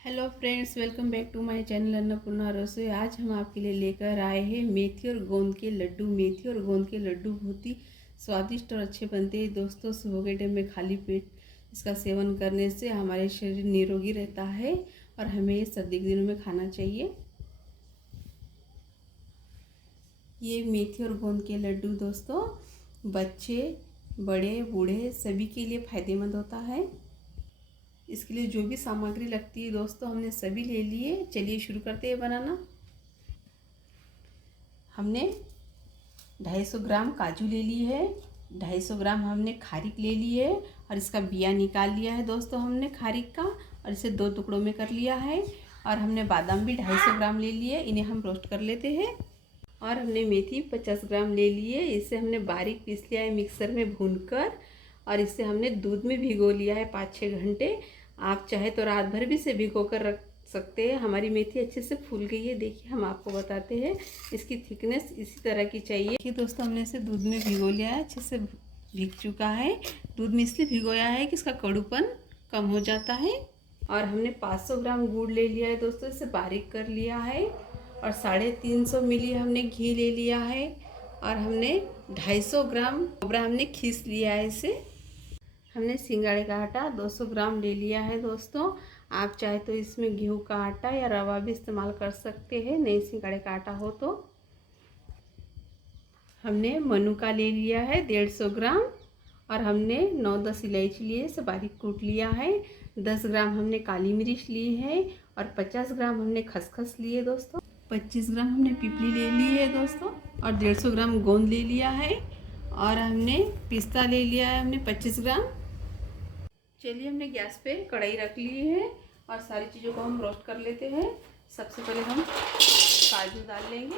Hello friends, welcome back to my channel Annapurna Rasoi. आज हम आपके लिए लेकर आए हैं मेथी और गोंद के लड्डू। मेथी और गोंद के लड्डू बहुत ही स्वादिष्ट और अच्छे बनते हैं दोस्तों। सुबह के टाइम में खाली पेट इसका सेवन करने से हमारे शरीर निरोगी रहता है और हमें ये सर्दी के दिनों में खाना चाहिए। ये मेथी और गोंद के लड्डू दोस्तों बच्चे, बड़े, बूढ़े सभी के लिए फ़ायदेमंद होता है। इसके लिए जो भी सामग्री लगती है दोस्तों हमने सभी ले लिए। चलिए शुरू करते हैं बनाना। हमने 250 ग्राम काजू ले ली है, 250 ग्राम हमने खारीक ले ली है और इसका बिया निकाल लिया है दोस्तों हमने खारीक का, और इसे 2 टुकड़ों में कर लिया है। और हमने बादाम भी 250 ग्राम ले लिए, इन्हें हम रोस्ट कर लेते हैं। और हमने मेथी 50 ग्राम ले लिए, इसे हमने बारीक पीस लिया है मिक्सर में भूनकर, और इसे हमने दूध में भिगो लिया है 5-6 घंटे। आप चाहे तो रात भर भी इसे भिगो कर रख सकते हैं। हमारी मेथी अच्छे से फूल गई है, देखिए हम आपको बताते हैं। इसकी थिकनेस इसी तरह की चाहिए। देखिए दोस्तों हमने इसे दूध में भिगो लिया है, अच्छे से भीग चुका है। दूध में इसलिए भिगोया है कि इसका कड़ूपन कम हो जाता है। और हमने 500 ग्राम गुड़ ले लिया है दोस्तों, इसे बारीक कर लिया है। और 350 मिली हमने घी ले लिया है। और हमने 250 ग्राम खोबरा हमने खींच लिया है। इसे हमने सिंगाड़े का आटा 200 ग्राम ले लिया है दोस्तों। आप चाहे तो इसमें गेहूं का आटा या रवा भी इस्तेमाल कर सकते हैं, नहीं सिंगाड़े का आटा हो तो। हमने मनुका ले लिया है 150 ग्राम। और हमने 9-10 इलायची लिए, इसे बारीक कूट लिया है। 10 ग्राम हमने काली मिर्च ली है। और 50 ग्राम हमने खसखस लिए दोस्तों। 25 ग्राम हमने पिपली ले ली है दोस्तों। और 150 ग्राम गोंद ले लिया है। और हमने पिस्ता ले लिया है हमने 25 ग्राम। चलिए हमने गैस पे कढ़ाई रख ली है और सारी चीज़ों को हम रोस्ट कर लेते हैं। सबसे पहले हम काजू डाल लेंगे,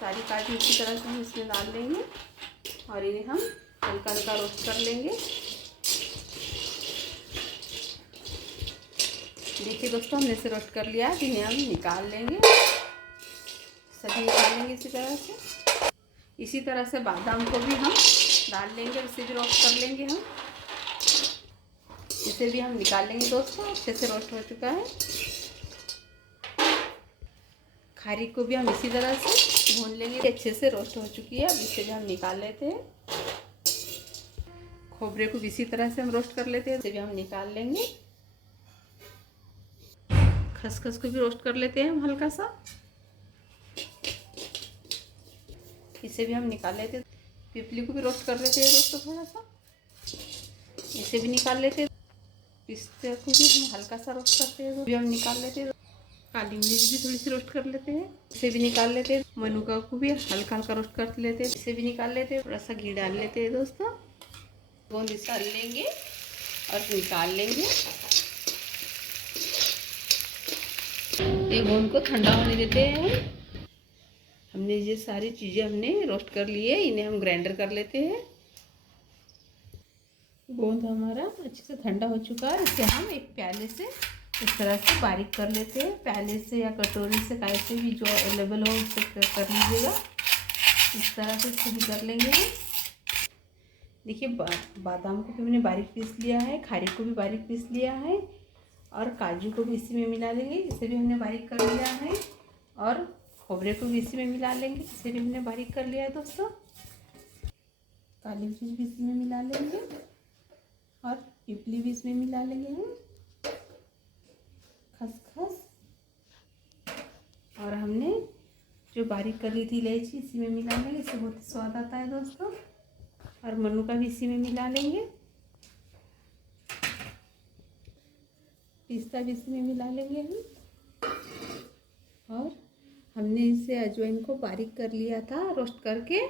सारी काजू इसी तरह से हम इसमें डाल लेंगे और इन्हें हम हल्का हल्का रोस्ट कर लेंगे। देखिए दोस्तों हमने इसे रोस्ट कर लिया, इन्हें हम निकाल लेंगे, सभी निकाल लेंगे इसी तरह से। इसी तरह से बादाम को भी हम डाल लेंगे, इसे भी रोस्ट कर लेंगे हम। इसे भी हम निकाल लेंगे दोस्तों, अच्छे से रोस्ट हो चुका है। खारीक को भी हम इसी तरह से भून लेंगे, अच्छे से रोस्ट हो चुकी है। अब इसे भी हम निकाल लेते हैं। खोबरे को भी इसी तरह से हम रोस्ट कर लेते हैं, इसे भी हम निकाल लेंगे। खसखस को भी रोस्ट कर लेते हैं हम हल्का सा, इसे भी हम निकाल लेते हैं। पिपली को भी रोस्ट कर लेते हैं दोस्तों थोड़ा सा, इसे भी निकाल लेते हैं। पिस्ते को भी हम हल्का सा रोस्ट करते हैं, भी हम निकाल लेते हैं। काली मिर्च भी थोड़ी सी रोस्ट कर लेते हैं, इसे भी निकाल लेते हैं। मनुका को भी हल्का हल्का रोस्ट कर लेते हैं, इसे भी निकाल लेते हैं। थोड़ा सा घी डाल लेते हैं दोस्तों। गोंद डाल लेंगे और निकाल लेंगे। ये गोंद को ठंडा होने देते हैं। हमने ये सारी चीज़ें हमने रोस्ट कर ली है, इन्हें हम ग्राइंडर कर लेते हैं। गोंद हमारा अच्छे से ठंडा हो चुका है, इसे हम एक प्याले से इस तरह से बारीक कर लेते हैं। प्याले से या कटोरी से, कैसे भी जो अवेलेबल हो उससे कर लीजिएगा। इस तरह से इसको भी कर लेंगे। देखिए बादाम को भी हमने बारीक पीस लिया है, खारीक को भी बारीक पीस लिया है, और काजू को भी इसी में मिला लेंगे, इसे भी हमने बारीक कर लिया है। और खोबरे को भी इसी में मिला लेंगे, इसे भी हमने बारीक कर लिया है दोस्तों। काली मिर्च भी इसी में मिला लेंगे और पिपली भी इसमें मिला लेंगे हम, खसखस। और हमने जो बारीक कर ली थी इलायची इसी में मिला लेंगे, इससे बहुत स्वाद आता है दोस्तों। और मनुका भी इसी में मिला लेंगे, पिस्ता भी इसी में मिला लेंगे हम। और हमने इसे अजवाइन को बारीक कर लिया था रोस्ट करके,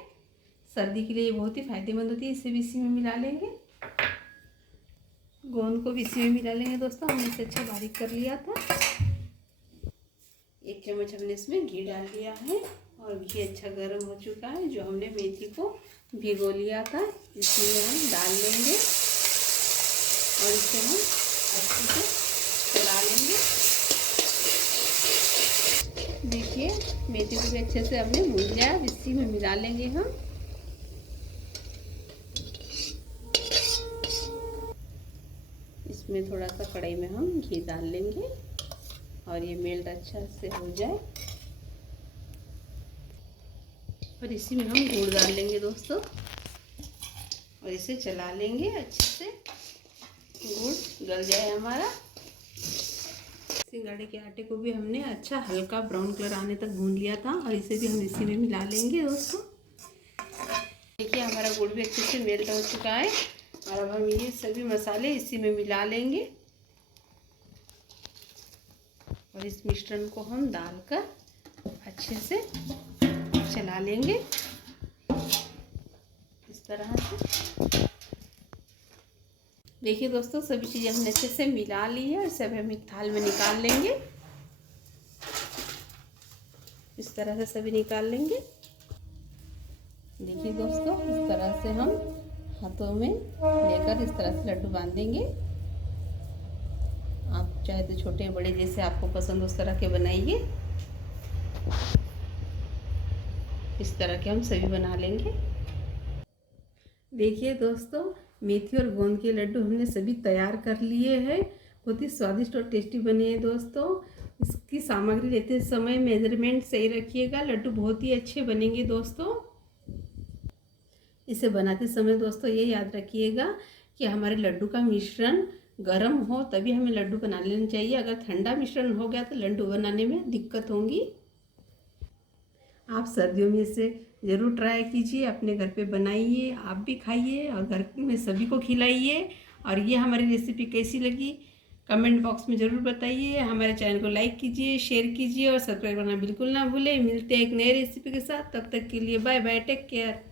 सर्दी के लिए ये बहुत ही फायदेमंद होती है, इसे भी इसी में मिला लेंगे। गोंद को भी इसी में मिला लेंगे दोस्तों, हमने इसे अच्छा बारीक कर लिया था। 1 चम्मच हमने इसमें घी डाल दिया है और घी अच्छा गर्म हो चुका है। जो हमने मेथी को भिगो लिया था इसमें हम डाल लेंगे और इसे हम अच्छे से चला लेंगे। देखिए मेथी को भी अच्छे से हमने भून लिया, इसी में मिला लेंगे हम। इस इसमें थोड़ा सा कढ़ाई में हम घी डाल लेंगे और ये मेल्ट अच्छा से हो जाए। और इसी में हम गुड़ डाल लेंगे दोस्तों और इसे चला लेंगे अच्छे से, गुड़ गल जाए हमारा। सिंगाड़े के आटे को भी हमने अच्छा हल्का ब्राउन कलर आने तक भून लिया था और इसे भी हम इसी में मिला लेंगे दोस्तों। देखिए हमारा गुड़ भी अच्छे से मेल्ट हो चुका है और अब हम ये सभी मसाले इसी में मिला लेंगे और इस मिश्रण को हम डालकर अच्छे से चला लेंगे इस तरह से। देखिए दोस्तों सभी चीज़ें हमने अच्छे से मिला ली है और सभी हम एक थाल में निकाल लेंगे। इस तरह से सभी निकाल लेंगे। देखिए दोस्तों इस तरह से हम हाथों में लेकर इस तरह से लड्डू बांधेंगे। आप चाहे तो छोटे बड़े जैसे आपको पसंद उस तरह के बनाइए। इस तरह के हम सभी बना लेंगे। देखिए दोस्तों मेथी और गोंद के लड्डू हमने सभी तैयार कर लिए हैं। बहुत ही स्वादिष्ट और टेस्टी बने हैं दोस्तों। इसकी सामग्री लेते समय मेजरमेंट सही रखिएगा, लड्डू बहुत ही अच्छे बनेंगे दोस्तों। इसे बनाते समय दोस्तों ये याद रखिएगा कि हमारे लड्डू का मिश्रण गर्म हो तभी हमें लड्डू बना लेना चाहिए। अगर ठंडा मिश्रण हो गया तो लड्डू बनाने में दिक्कत होगी। आप सर्दियों में इसे ज़रूर ट्राई कीजिए, अपने घर पे बनाइए, आप भी खाइए और घर में सभी को खिलाइए। और ये हमारी रेसिपी कैसी लगी कमेंट बॉक्स में ज़रूर बताइए। हमारे चैनल को लाइक कीजिए, शेयर कीजिए और सब्सक्राइब करना बिल्कुल ना भूलें। मिलते हैं एक नए रेसिपी के साथ, तब तक के लिए बाय बाय, टेक केयर।